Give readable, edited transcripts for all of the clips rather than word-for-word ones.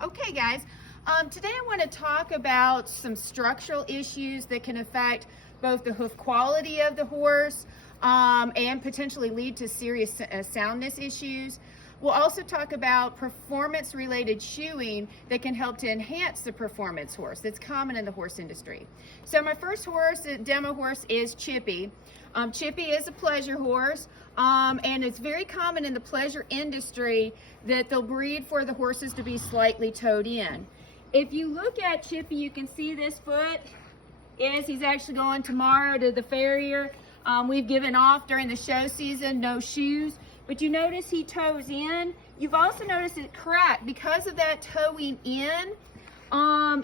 Okay, guys. Today I want to talk about some structural issues that can affect both the hoof quality of the horse and potentially lead to serious soundness issues. We'll also talk about performance-related shoeing that can help to enhance the performance horse. That's common in the horse industry. So my first horse, demo horse, is Chippy. Chippy is a pleasure horse, and it's very common in the pleasure industry that they'll breed for the horses to be slightly toed in. If you look at Chippy, you can see this foot he's actually going tomorrow to the Farrier. We've given off during the show season, no shoes, but you notice he toes in. You've also noticed it cracked because of that toeing in.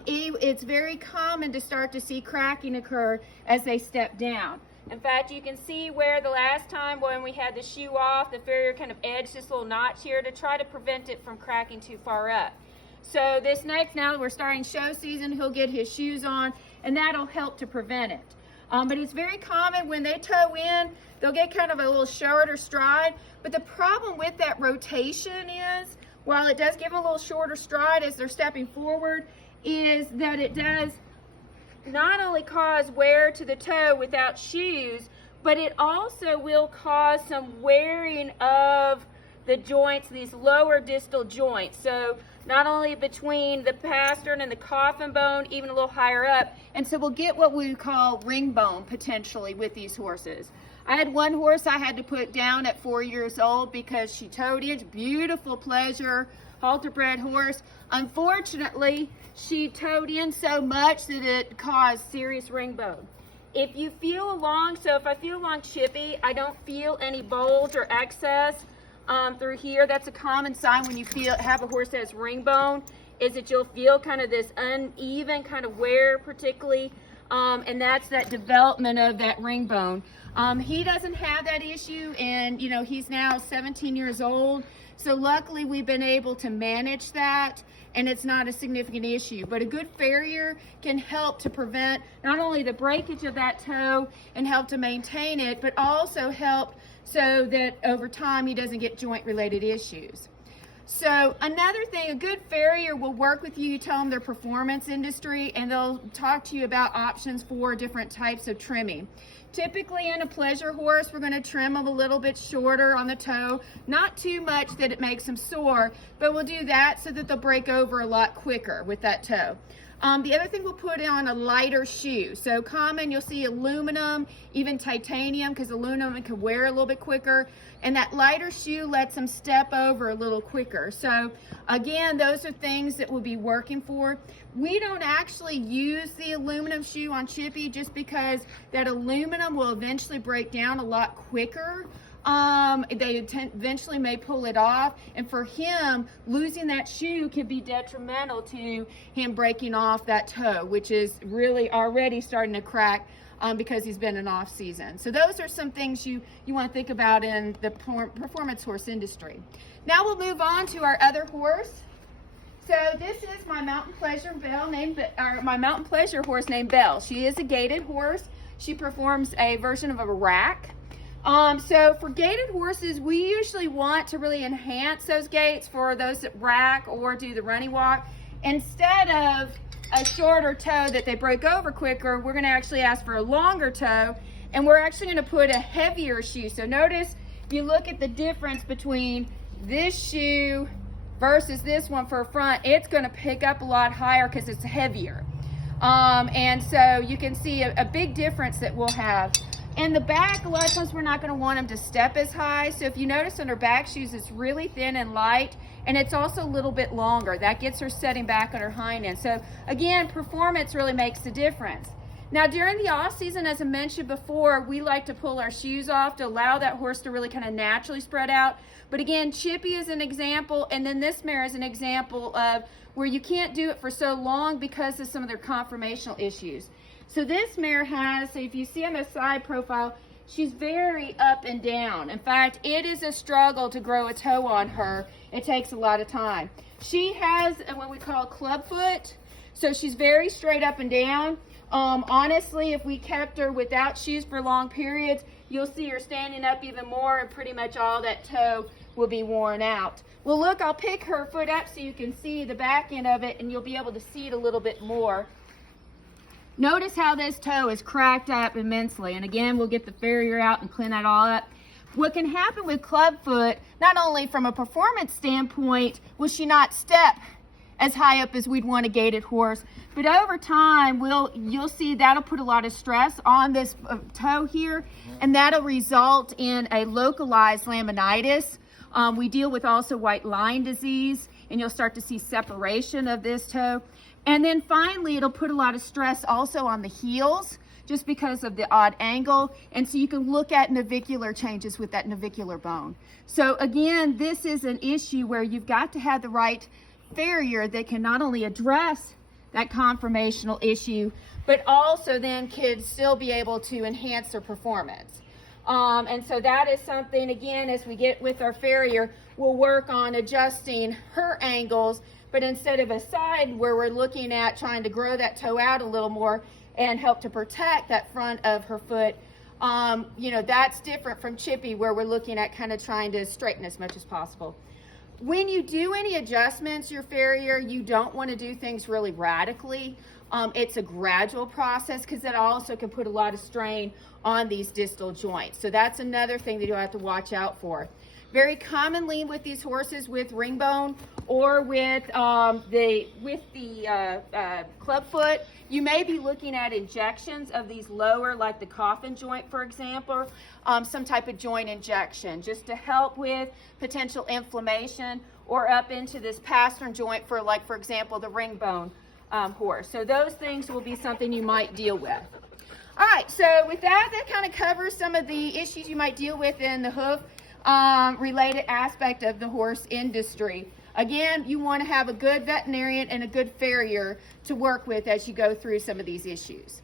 It's very common to start to see cracking occur as they step down. In fact, you can see where the last time when we had the shoe off, the Farrier kind of edged this little notch here to try to prevent it from cracking too far up. So now that we're starting show season, he'll get his shoes on, and that'll help to prevent it. But it's very common when they toe in, they'll get kind of a little shorter stride. But the problem with that rotation is, while it does give them a little shorter stride as they're stepping forward, is that it does not only cause wear to the toe without shoes, but it also will cause some wearing of the joints, these lower distal joints. So not only between the pastern and the coffin bone, even a little higher up. And so we'll get what we call ringbone potentially with these horses. I had one horse I had to put down at 4 years old because she toed in. Beautiful pleasure, halter bred horse. Unfortunately, she toed in so much that it caused serious ringbone. If you feel along, so if I feel along Chippy, I don't feel any bulge or excess through here. That's a common sign when you have a horse that has ringbone, is that you'll feel kind of this uneven kind of wear particularly, and that's that development of that ringbone. He doesn't have that issue, and he's now 17 years old, so luckily we've been able to manage that, and it's not a significant issue. But a good farrier can help to prevent not only the breakage of that toe and help to maintain it, but also help so that over time he doesn't get joint related issues. So another thing, a good farrier will work with you, tell them their performance industry, and they'll talk to you about options for different types of trimming. Typically in a pleasure horse, we're going to trim them a little bit shorter on the toe, not too much that it makes them sore, but we'll do that so that they'll break over a lot quicker with that toe. The other thing, we'll put on a lighter shoe. So common, you'll see aluminum, even titanium, because aluminum can wear a little bit quicker. And that lighter shoe lets them step over a little quicker. So again, those are things that we'll be working for. We don't actually use the aluminum shoe on Chippy just because that aluminum will eventually break down a lot quicker. They eventually may pull it off, and for him, losing that shoe can be detrimental to him breaking off that toe, which is really already starting to crack because he's been in off season. So those are some things you want to think about in the performance horse industry. Now we'll move on to our other horse. So this is my mountain pleasure horse named Belle. She is a gaited horse. She performs a version of a rack. So for gaited horses, we usually want to really enhance those gaits for those that rack or do the running walk. Instead of a shorter toe that they break over quicker, we're going to actually ask for a longer toe, and we're actually going to put a heavier shoe. So notice, if you look at the difference between this shoe versus this one for a front, it's going to pick up a lot higher because it's heavier. And so you can see a big difference that we'll have. In the back, a lot of times we're not going to want them to step as high. So if you notice on her back shoes, it's really thin and light, and it's also a little bit longer. That gets her setting back on her hind end. So again, performance really makes the difference. Now during the off season, as I mentioned before, we like to pull our shoes off to allow that horse to really kind of naturally spread out. But again, Chippy is an example, and then this mare is an example of where you can't do it for so long because of some of their conformational issues. So this mare has, so if you see on the side profile, she's very up and down. In fact, it is a struggle to grow a toe on her. It takes a lot of time. She has what we call club foot, so she's very straight up and down. Honestly, if we kept her without shoes for long periods, you'll see her standing up even more, and pretty much all that toe will be worn out. Well, look, I'll pick her foot up so you can see the back end of it, and you'll be able to see it a little bit more. Notice how this toe is cracked up immensely. And again, we'll get the Farrier out and clean that all up. What can happen with clubfoot, not only from a performance standpoint, will she not step as high up as we'd want a gaited horse, but over time, you'll see that'll put a lot of stress on this toe here, and that'll result in a localized laminitis. We deal with also white line disease, and you'll start to see separation of this toe. And then finally, it'll put a lot of stress also on the heels, just because of the odd angle. And so you can look at navicular changes with that navicular bone. So again, this is an issue where you've got to have the right Farrier that can not only address that conformational issue, but also then kids still be able to enhance their performance. And so that is something, again, as we get with our Farrier, we'll work on adjusting her angles, but instead of a side where we're looking at trying to grow that toe out a little more and help to protect that front of her foot, you know, that's different from Chippy, where we're looking at kind of trying to straighten as much as possible. When you do any adjustments, your Farrier, you don't want to do things really radically. It's a gradual process because that also can put a lot of strain on these distal joints. So that's another thing that you'll have to watch out for. Very commonly with these horses with ringbone or with the clubfoot, you may be looking at injections of these lower, like the coffin joint, for example, some type of joint injection, just to help with potential inflammation, or up into this pastern joint for, like, for example, the ringbone horse. So those things will be something you might deal with. All right, so with that, that kind of covers some of the issues you might deal with in the hoof related aspect of the horse industry. Again, you want to have a good veterinarian and a good farrier to work with as you go through some of these issues.